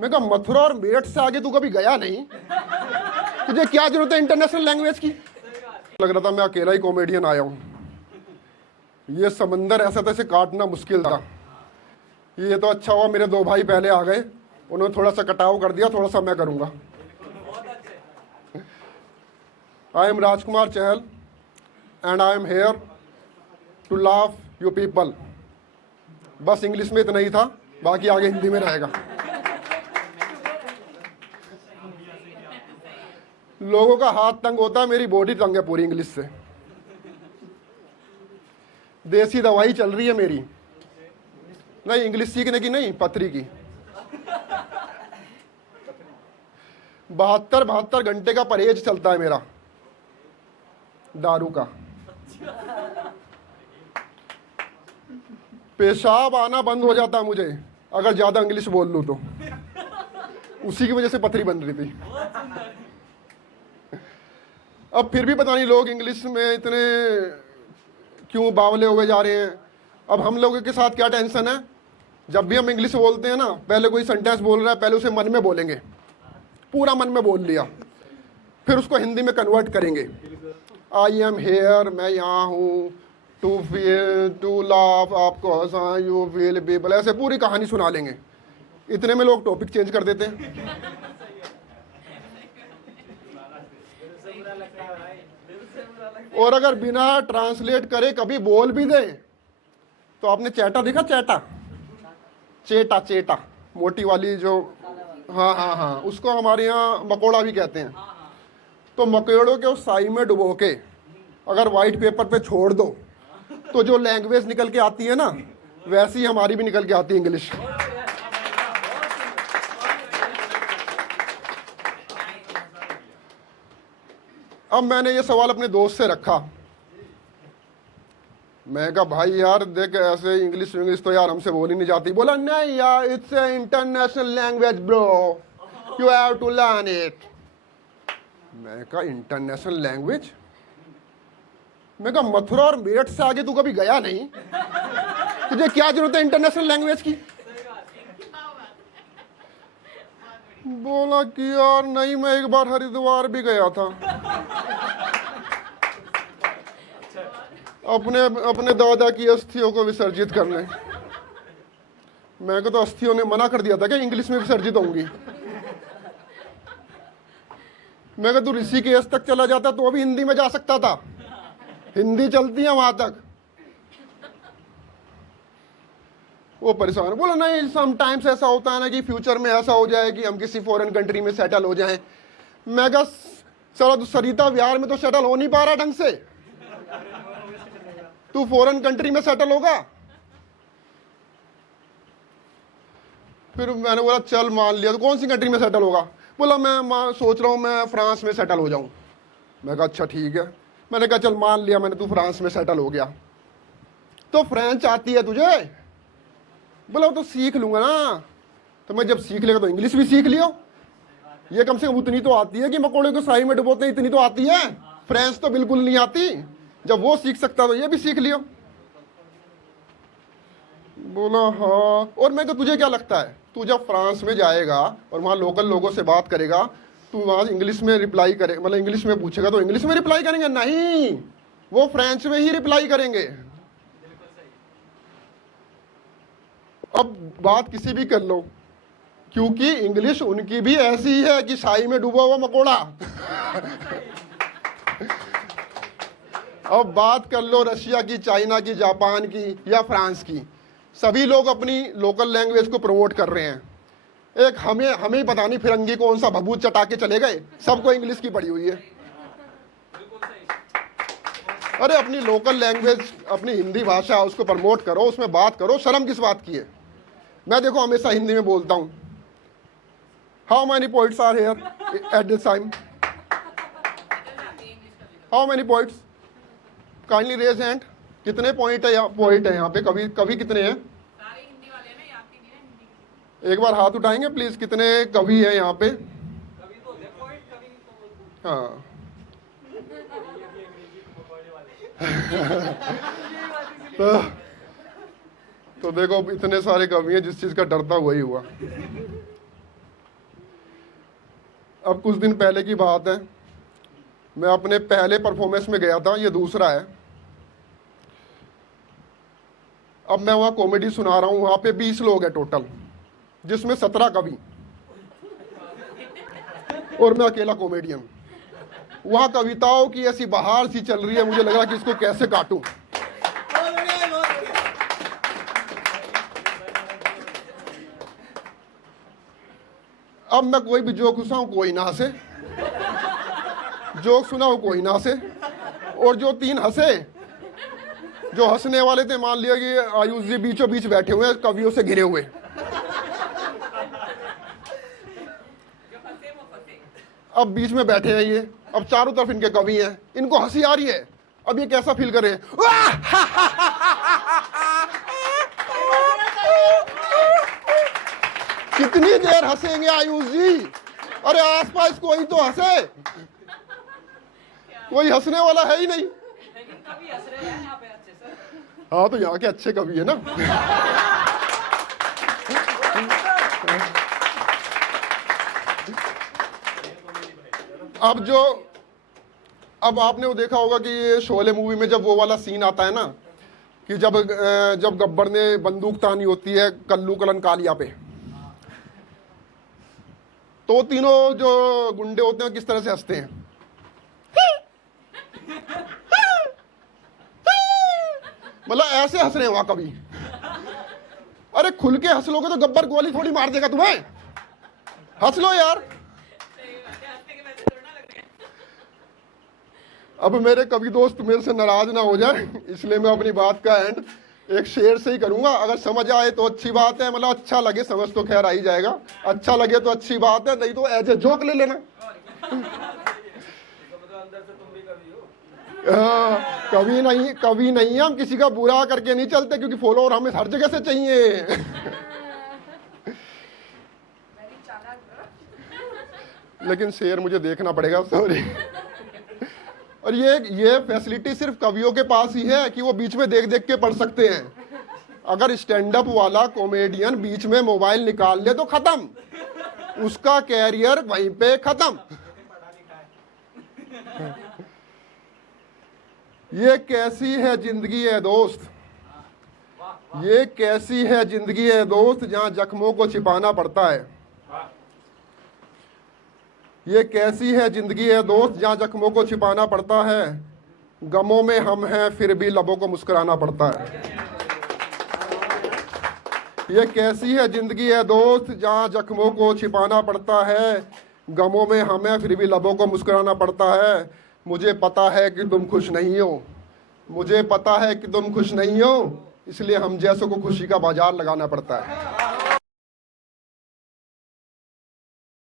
मैं कहा मथुरा और मेरठ से आगे तू कभी गया नहीं, तुझे क्या जरूरत है इंटरनेशनल लैंग्वेज की। लग रहा था मैं अकेला ही कॉमेडियन आया हूँ। ये समंदर ऐसा था, इसे काटना मुश्किल था। ये तो अच्छा हुआ मेरे दो भाई पहले आ गए, उन्होंने थोड़ा सा कटाव कर दिया, थोड़ा सा मैं करूँगा। I am Rajkumar Chahal and I am here to laugh you people. बस इंग्लिश में इतना ही था, बाकी आगे हिंदी में रहेगा। लोगों का हाथ तंग होता है, मेरी बॉडी तंग है पूरी इंग्लिश से। देसी दवाई चल रही है मेरी, नहीं इंग्लिश सीखने की नहीं, पथरी की। 72 घंटे का परहेज चलता है मेरा दारू का। पेशाब आना बंद हो जाता मुझे अगर ज्यादा इंग्लिश बोल लूं तो, उसी की वजह से पथरी बन रही थी। अब फिर भी पता नहीं लोग इंग्लिश में इतने क्यों बावले हुए जा रहे हैं। अब हम लोगों के साथ क्या टेंशन है, जब भी हम इंग्लिश बोलते हैं ना, पहले कोई सेंटेंस बोल रहा है, पहले उसे मन में बोलेंगे, पूरा मन में बोल लिया, फिर उसको हिंदी में कन्वर्ट करेंगे। आई एम हेयर, मैं यहाँ हूँ, टू फील टू लाफ, आपको हंसा, यू फील पीपल, ऐसे पूरी कहानी सुना लेंगे। इतने में लोग टॉपिक चेंज कर देते हैं। और अगर बिना ट्रांसलेट करे कभी बोल भी दे तो आपने चेटा देखा, चेटा चेटा चेटा मोटी वाली जो, हाँ हाँ हाँ, उसको हमारे यहाँ मकोड़ा भी कहते हैं। तो मकोड़ों के उस साई में डुबो के अगर वाइट पेपर पे छोड़ दो तो जो लैंग्वेज निकल के आती है ना, वैसी हमारी भी निकल के आती है इंग्लिश। अब मैंने ये सवाल अपने दोस्त से रखा, मैं कहा भाई यार देख, ऐसे इंग्लिश तो यार हमसे बोली नहीं जाती। बोला नहीं यार, it's a international language bro, you have to learn it. मैं कहा इंटरनेशनल लैंग्वेज, मैं कहा मथुरा और मेरठ से आगे तू कभी गया नहीं, तुझे क्या जरूरत है इंटरनेशनल लैंग्वेज की। बोला कि यार नहीं, मैं एक बार हरिद्वार भी गया था अपने दादा की अस्थियों को विसर्जित करने। मैं को तो अस्थियों ने मना कर दिया था कि इंग्लिश में विसर्जित होंगी। मैं कहा तू ऋषिकेश तक चला जाता तो अभी हिंदी में जा सकता था, हिंदी चलती है वहां तक। वो परेशान, बोला नहीं समटाइम्स ऐसा होता है ना कि फ्यूचर में ऐसा हो जाए कि हम किसी फॉरेन कंट्री में सेटल हो जाएं। मैं कहा साला तू सरिता विहार में तो सेटल हो नहीं पा रहा ढंग से, तू फॉरेन कंट्री में सेटल होगा। फिर मैंने बोला चल मान लिया, तो कौन सी कंट्री में सेटल होगा। बोला मैं सोच रहा हूँ मैं फ्रांस में सेटल हो जाऊं। मैं कहा अच्छा ठीक है। मैंने कहा चल मान लिया मैंने, तू फ्रांस में सेटल हो गया, तो फ्रेंच आती है तुझे। बोला वो तो सीख लूंगा ना। तो मैं जब सीख लेगा तो इंग्लिश भी सीख लियो, ये कम से कम उतनी तो आती है कि मकोड़े को साई में डुबोते हैं, इतनी तो आती है। फ्रेंच तो बिल्कुल नहीं आती, जब वो सीख सकता तो ये भी सीख लियो। बोला हाँ। और मैं तो तुझे क्या लगता है, तू जब फ्रांस में जाएगा और वहाँ लोकल लोगों से बात करेगा, तू वहाँ इंग्लिश में रिप्लाई करे, मतलब इंग्लिश में पूछेगा तो इंग्लिश में रिप्लाई करेंगे? नहीं, वो फ्रेंच में ही रिप्लाई करेंगे। अब बात किसी भी कर लो, क्योंकि इंग्लिश उनकी भी ऐसी ही है कि साई में डूबा हुआ मकोड़ा। अब बात कर लो रशिया की, चाइना की, जापान की या फ्रांस की, सभी लोग अपनी लोकल लैंग्वेज को प्रमोट कर रहे हैं। एक हमें ही पता नहीं फिरंगी कौन सा भभूत चटा के चले गए, सबको इंग्लिश की पड़ी हुई है। अरे अपनी लोकल लैंग्वेज, अपनी हिंदी भाषा, उसको प्रमोट करो, उसमें बात करो, शर्म किस बात की है। मैं देखो हमेशा हिंदी में बोलता हूँ। How many points are here at this time? How many points? Kindly raise hand. कितने पॉइंट है यहाँ पे? कवि कितने हैं? एक बार हाथ उठाएंगे प्लीज, कितने कवि हैं यहाँ पे? हाँ तो देखो इतने सारे कवि हैं, जिस चीज का डरता वही हुआ। अब कुछ दिन पहले की बात है, मैं अपने पहले परफॉर्मेंस में गया था, ये दूसरा है। अब मैं वहाँ कॉमेडी सुना रहा हूँ, वहाँ पे 20 लोग हैं टोटल, जिसमें 17 कवि और मैं अकेला कॉमेडियन। वहाँ कविताओं की ऐसी बहार सी चल रही है, मुझे लग रहा कि इसको कैसे काटूं। अब मैं कोई भी जोक सुनाऊं कोई ना हंसे, जोक सुनाऊं कोई ना हंसे, और जो 3 हंसे, जो हंसने वाले थे, मान लिया कि आयुष जी बीचों बीच बैठे हुए हैं कवियों से घिरे हुए। अब बीच में बैठे हैं ये, अब चारों तरफ इनके कवि हैं, इनको हंसी आ रही है। अब ये कैसा फील कर रहे हैं? कितनी देर हंसेंगे आयुष जी? अरे आसपास कोई तो हंसे, कोई हंसने वाला है ही नहीं। लेकिन कभी हंस रहे हैं यहाँ पे अच्छे से। हाँ, तो यहाँ के अच्छे कवि है ना। अब आपने वो देखा होगा कि ये शोले मूवी में जब वो वाला सीन आता है ना, कि जब गब्बर ने बंदूक तानी होती है कल्लू कलन कालिया पे, तो तीनों जो गुंडे होते हैं किस तरह से हंसते हैं। मतलब ऐसे हंस रहे हैं वहां कभी। अरे खुल के हंस लोगे तो गब्बर गोली थोड़ी मार देगा तुम्हें, हंस लो यार। अब मेरे कवि दोस्त मेरे से नाराज ना हो जाए, इसलिए मैं अपनी बात का एंड एक शेर से ही करूंगा। अगर समझ आए तो अच्छी बात है, मतलब अच्छा लगे, समझ तो खैर आ ही जाएगा, अच्छा लगे तो अच्छी बात है, नहीं तो एज ए जोक ले लेना। कवि नहीं हम किसी का बुरा करके नहीं चलते, क्योंकि फॉलोअर हमें हर जगह से चाहिए। लेकिन शेर मुझे देखना पड़ेगा, सॉरी। और ये फैसिलिटी सिर्फ कवियों के पास ही है कि वो बीच में देख देख के पढ़ सकते हैं। अगर स्टैंड अप वाला कॉमेडियन बीच में मोबाइल निकाल ले तो खत्म, उसका कैरियर वहीं पे खत्म। ये कैसी है जिंदगी है दोस्त, ये कैसी है जिंदगी है दोस्त, जहां जख्मों को छिपाना पड़ता है। ये कैसी है जिंदगी है दोस्त, जहां जख्मों को छिपाना पड़ता है। गमों में हम हैं फिर भी लबों को मुस्कुराना पड़ता है। ये कैसी है जिंदगी है दोस्त, जहां जख्मों को छिपाना पड़ता है। गमों में हम हैं फिर भी लबों को मुस्कुराना पड़ता है। मुझे पता है कि तुम खुश नहीं हो, मुझे पता है कि तुम खुश नहीं हो, इसलिए हम जैसों को खुशी का बाजार लगाना पड़ता है।